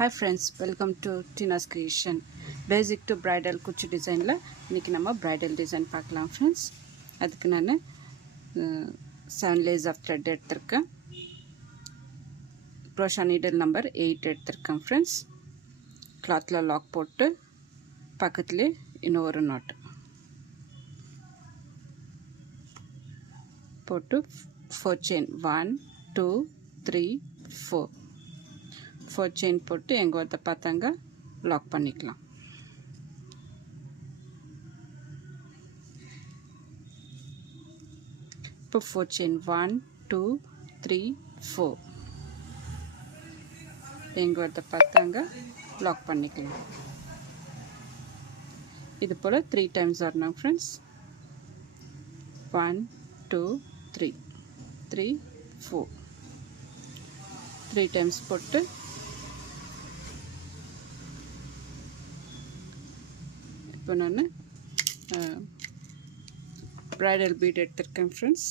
Hi friends, welcome to Tina's Creation. Basic to bridal kuchi design la இன்னைக்கு நம்ம bridal design பார்க்கலாம் friends. அதுக்கு நான் 7 layers of thread எடுத்துர்க்கேன். crochet needle number 8 எடுத்துர்க்கேன் friends. clothல lock போட்டு பக்கத்திலே இன்னொரு knot போட்டு 4 chain 1 2 3 4 4 chain போட்டு எங்க வந்த பார்த்தாங்க லாக் பண்ணிக்கலாம். இப்போ 4 chain 1 2 3 4 எங்க வந்த பார்த்தாங்க லாக் பண்ணிக்கலாம். இது போல 3 times வரணும் friends. 1 2 3 3 4 3 times போட்டு இப்போ நான் bridal bead எடுத்துர்க்கேன் friends.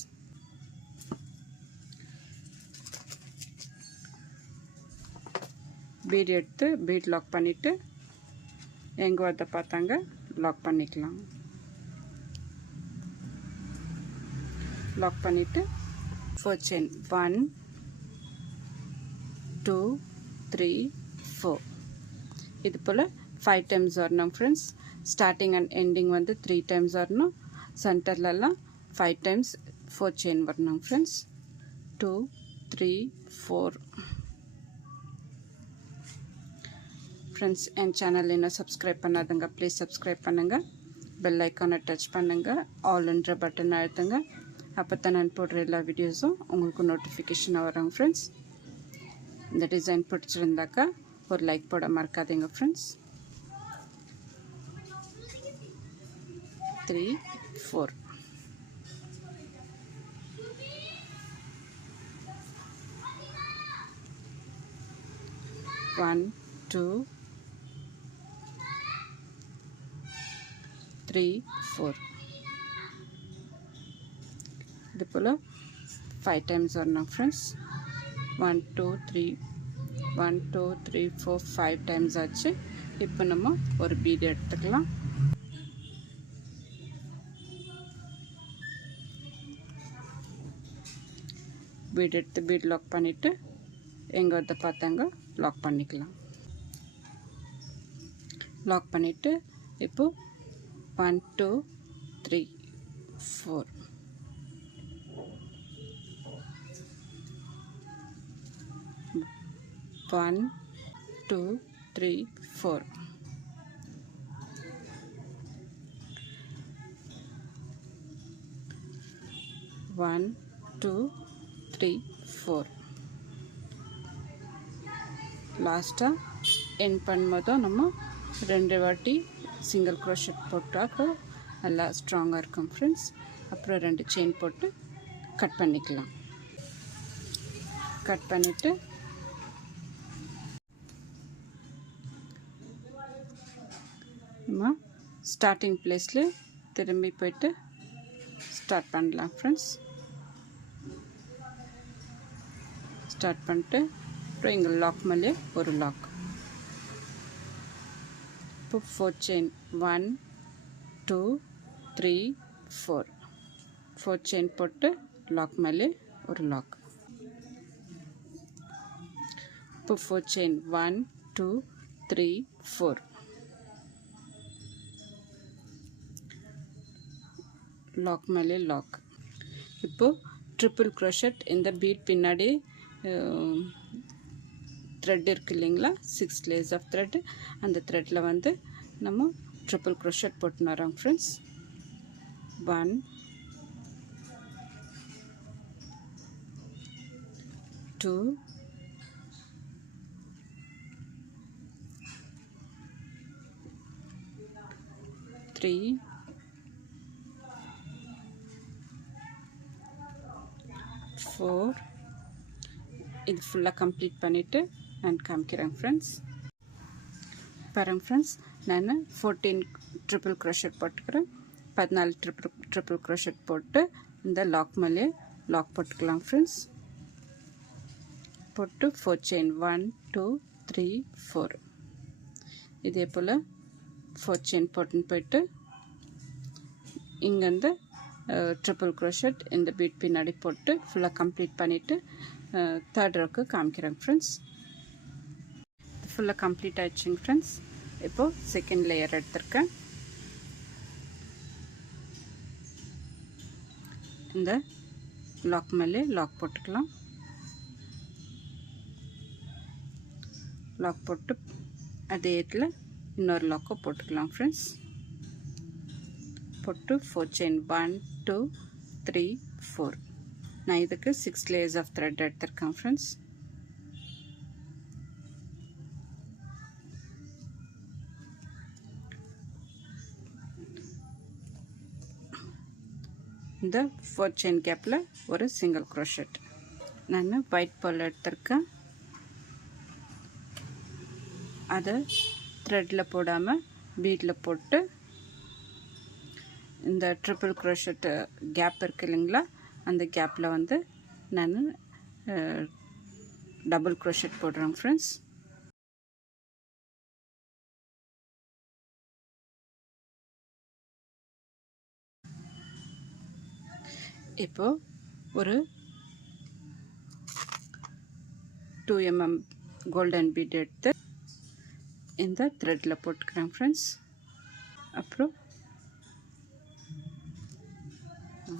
bead எடுத்து bead lock பண்ணிட்டு எங்க வந்த பார்த்தாங்க லாக் பண்ணிக்கலாம். லாக் பண்ணிட்டு 4 chain 1 2 3 4 இது போல 5 times வரணும் friends. starting and ending வந்து 3 times வரணும். சென்டர்லலாம் 5 times 4 chain வரணும் friends. 2 3 4 friends என் சேனல் என்ன சப்ஸ்கிரைப் பண்ணாதங்க ப்ளீஸ் சப்ஸ்கிரைப் பண்ணுங்க. பெல் ஐகானை டச் பண்ணுங்க. ஆல்ன்ற பட்டன் அழுத்துங்க. அப்போ நான் போடுற எல்லா வீடியோஸும் உங்களுக்கு நோட்டிஃபிகேஷனாக வரும் ஃப்ரெண்ட்ஸ். இந்த டிசைன் பிடிச்சிருந்தாக்கா ஒரு லைக் போட மறக்காதீங்க ஃப்ரெண்ட்ஸ். 3 4 1 2 3 4 இது போல 5 times வரணும் ஃப்ரெண்ட்ஸ். 1 2 3 1 2 3 4 5 times ஆச்சு. இப்போ நம்ம ஒரு bead எடுத்துக்கலாம். bead எடுத்து bead lock பண்ணிட்டு எங்க வந்து பார்த்தாங்க லாக் பண்ணிக்கலாம். லாக் பண்ணிட்டு இப்போ 1 2 3 4 1 2 3 4 1 2 3 4 லாஸ்ட்டாக எண்ட் பண்ணும்போது நம்ம 2 வாட்டி சிங்கிள் க்ரோஷெட் போட்டாக்க நல்லா ஸ்ட்ராங்காக இருக்கும் ஃப்ரெண்ட்ஸ். அப்புறம் 2 செயின் போட்டு கட் பண்ணிக்கலாம். கட் பண்ணிவிட்டு நம்ம ஸ்டார்டிங் பிளேஸில் திரும்பி போயிட்டு ஸ்டார்ட் பண்ணலாம் ஃப்ரெண்ட்ஸ். ஸ்டார்ட் பண்ணிட்டு அப்புறம் இங்கே லாக் மேலே ஒரு லாக். இப்போ 4 chain 1 2 3 4 4 chain போட்டு லாக் மேலே ஒரு லாக். இப்போ 4 chain 1 2 3 4 லாக் மேலே லாக். இப்போ ட்ரிபிள் க்ரோஷெட் இந்த பீட் பின்னாடி த்ரெட் இருக்கு இல்லைங்களா 6 layers ஆஃப் த்ரெட். அந்த த்ரெட்டில் வந்து நம்ம ட்ரிபிள் க்ரோஷெட் போட்டுன்னு வரோம் ஃப்ரெண்ட்ஸ். 1 2 3 4 இது ஃபுல்லாக கம்ப்ளீட் பண்ணிவிட்டு நான் காமிக்கிறேன் ஃப்ரெண்ட்ஸ். பாருங்க ஃப்ரெண்ட்ஸ், நான் 14 ட்ரிபிள் க்ரோஷெட் போட்டுக்கிறேன். 14 ட்ரிபிள் க்ரோஷெட் போட்டு இந்த லாக் மேலே லாக் போட்டுக்கலாம் ஃப்ரெண்ட்ஸ். போட்டு 4 chain 1 2 3 4 இதே போல் 4 செயின் போட்டுன்னு போயிட்டு இங்கேருந்து ட்ரிபிள் க்ரோஷட் இந்த பீட் பின்னாடி போட்டு ஃபுல்லாக கம்ப்ளீட் பண்ணிவிட்டு தேர்ட் ரோக்கு காமிக்கிறேன் ஃப்ரெண்ட்ஸ். ஃபுல்லாக கம்ப்ளீட் ஆகிடுச்சுங்க ஃப்ரெண்ட்ஸ். இப்போது செகண்ட் லேயர் எடுத்திருக்கேன். இந்த லாக் மேலே லாக் போட்டுக்கலாம். லாக் போட்டு அதே இடத்துல இன்னொரு லாக்கை போட்டுக்கலாம் ஃப்ரெண்ட்ஸ். போட்டு 4 செயின் 1 2 3 4. நான் இதுக்கு 6 லேயர்ஸ் ஆஃப் த்ரெட் எடுத்திருக்கேன் ஃப்ரெண்ட்ஸ். இந்த 4 செயின் கேப்பில் ஒரு சிங்கிள் க்ரோஷட். நான் ஒயிட் பர்ல் எடுத்திருக்கேன். அதை த்ரெட்டில் போடாமல் பீட்டில் போட்டு இந்த ட்ரிபிள் க்ரோஷட் கேப் இருக்குது இல்லைங்களா, அந்த கேப்பில் வந்து நான் டபுள் க்ரோஷட் போடுறேன் ஃப்ரெண்ட்ஸ். இப்போது ஒரு 2 mm கோல்டன் பீட் எடுத்து இந்த த்ரெட்டில் போட்டுக்கிறேன் ஃப்ரெண்ட்ஸ். அப்புறம்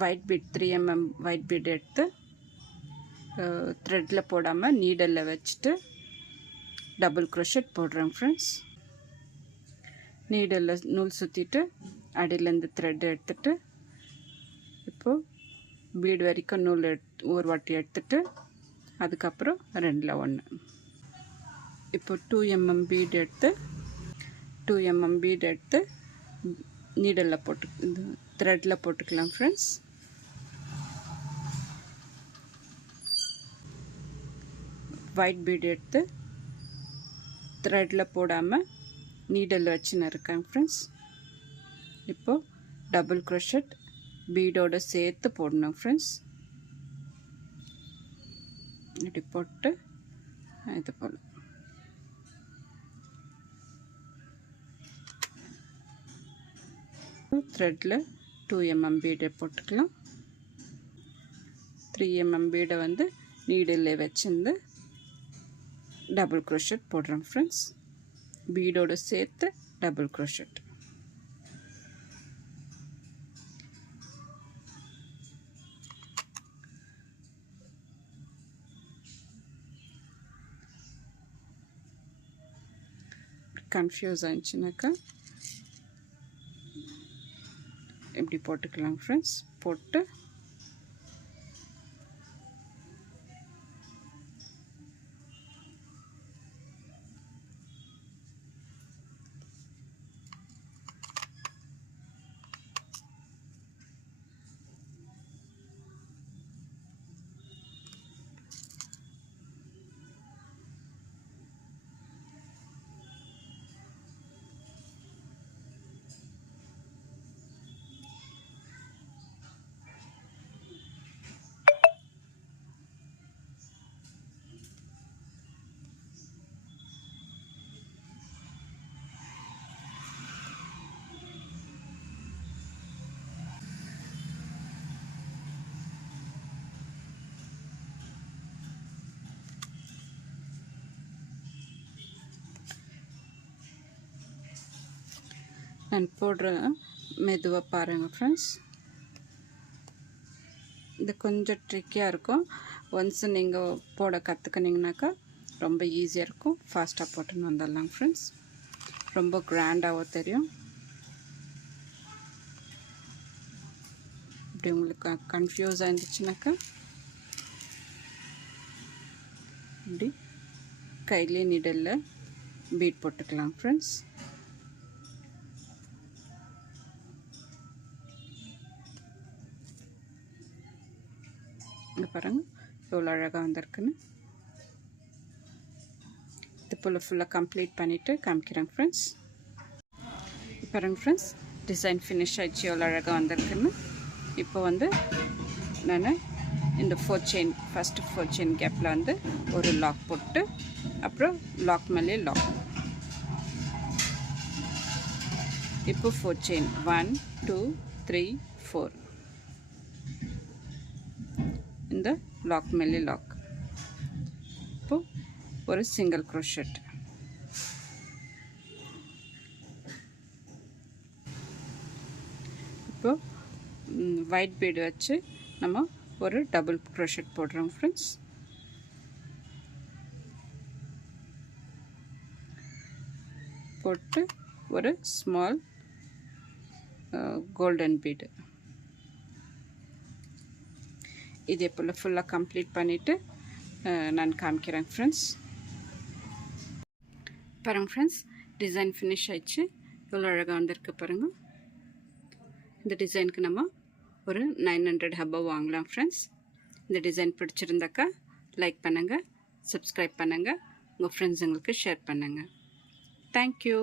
white bead 3 mm white bead எடுத்து த்ரெட்டில் போடாமல் நீடலில் வச்சுட்டு டபுள் க்ரோஷட் போடுறேன் ஃப்ரெண்ட்ஸ். நீடலில் நூல் சுற்றிட்டு அடியில் இந்த த்ரெட் எடுத்துட்டு இப்போது பீடு வரைக்கும் நூல் ஒரு வாட்டி எடுத்துட்டு அதுக்கப்புறம் 2ல் 1. இப்போ 2 mm பீட் எடுத்து 2 mm பீட் எடுத்து நீடலில் போட்டு இந்த த்ரெட்டில் போட்டுக்கலாம் ஃப்ரெண்ட்ஸ். ஒயிட் பீட் எடுத்து த்ரெட்டில் போடாமல் நீடலில் வச்சுன்னு இருக்கேன் ஃப்ரெண்ட்ஸ். இப்போது டபுள் க்ரோஷட் பீடோடு சேர்த்து போடணும் ஃப்ரெண்ட்ஸ். இப்படி போட்டு இது போல் த்ரெட்டில் 2 mm பீடை போட்டுக்கலாம். 3 mm பீடை வந்து நீடில் வச்சுருந்து டபுள் க்ரோஷட் போடுறேன் ஃப்ரெண்ட்ஸ். பீடோடு சேர்த்து டபுள் க்ரோஷட். கன்ஃபியூஸ் ஆயிடுச்சுனாக்கா இப்படி போட்டுக்கலாம் ஃப்ரெண்ட்ஸ். போட்டு நான் போடுறேன் மெதுவாக பாருங்கள் ஃப்ரெண்ட்ஸ். இது கொஞ்சம் ட்ரிக்கியாக இருக்கும். ஒன்ஸ் நீங்கள் போட கற்றுக்கினீங்கனாக்கா ரொம்ப ஈஸியாக இருக்கும். ஃபாஸ்ட்டாக போட்டுன்னு வந்துடலாம் ஃப்ரெண்ட்ஸ். ரொம்ப கிராண்டாகவும் தெரியும். இப்படி உங்களுக்கு கன்ஃபியூஸ் ஆயிருந்துச்சுனாக்கா இப்படி கையிலே நீடலில் பீட் போட்டுக்கலாம் ஃப்ரெண்ட்ஸ். இங்கே பாருங்கள் எவ்வளோ அழகாக வந்திருக்குன்னு. இது போல் ஃபுல்லாக கம்ப்ளீட் பண்ணிவிட்டு காமிக்கிறேன் ஃப்ரெண்ட்ஸ். பாருங்கள் ஃப்ரெண்ட்ஸ், டிசைன் ஃபினிஷ் ஆகிடுச்சு எவ்வளோ அழகாக வந்திருக்குன்னு. இப்போ வந்து நான் இந்த 4 செயின் ஃபஸ்ட்டு 4 செயின் கேப்பில் வந்து ஒரு லாக் போட்டு அப்புறம் லாக் மேலே லாக். இப்போ 4 செயின் 1 2 3 4 இந்த லாக் மேலே லாக். இப்போ ஒரு சிங்கிள் க்ரோஷெட். இப்போ ஒயிட் பீடு வச்சு நம்ம ஒரு டபுள் க்ரோஷெட் போடுறோம் ஃப்ரெண்ட்ஸ். போட்டு ஒரு ஸ்மால் கோல்டன் பீடு இதே போல் ஃபுல்லாக கம்ப்ளீட் பண்ணிவிட்டு நான் காமிக்கிறேன் ஃப்ரெண்ட்ஸ். பாருங்கள் ஃப்ரெண்ட்ஸ், டிசைன் ஃபினிஷ் ஆயிடுச்சு. இவ்வளோ அழகாக வந்திருக்கு பாருங்கள். இந்த டிசைனுக்கு நம்ம ஒரு 900 ஹப்பா வாங்கலாம் ஃப்ரெண்ட்ஸ். இந்த டிசைன் பிடிச்சிருந்தாக்கா லைக் பண்ணுங்கள், சப்ஸ்கிரைப் பண்ணுங்கள், உங்கள் ஃப்ரெண்ட்ஸுங்களுக்கு ஷேர் பண்ணுங்கள். தேங்க்யூ.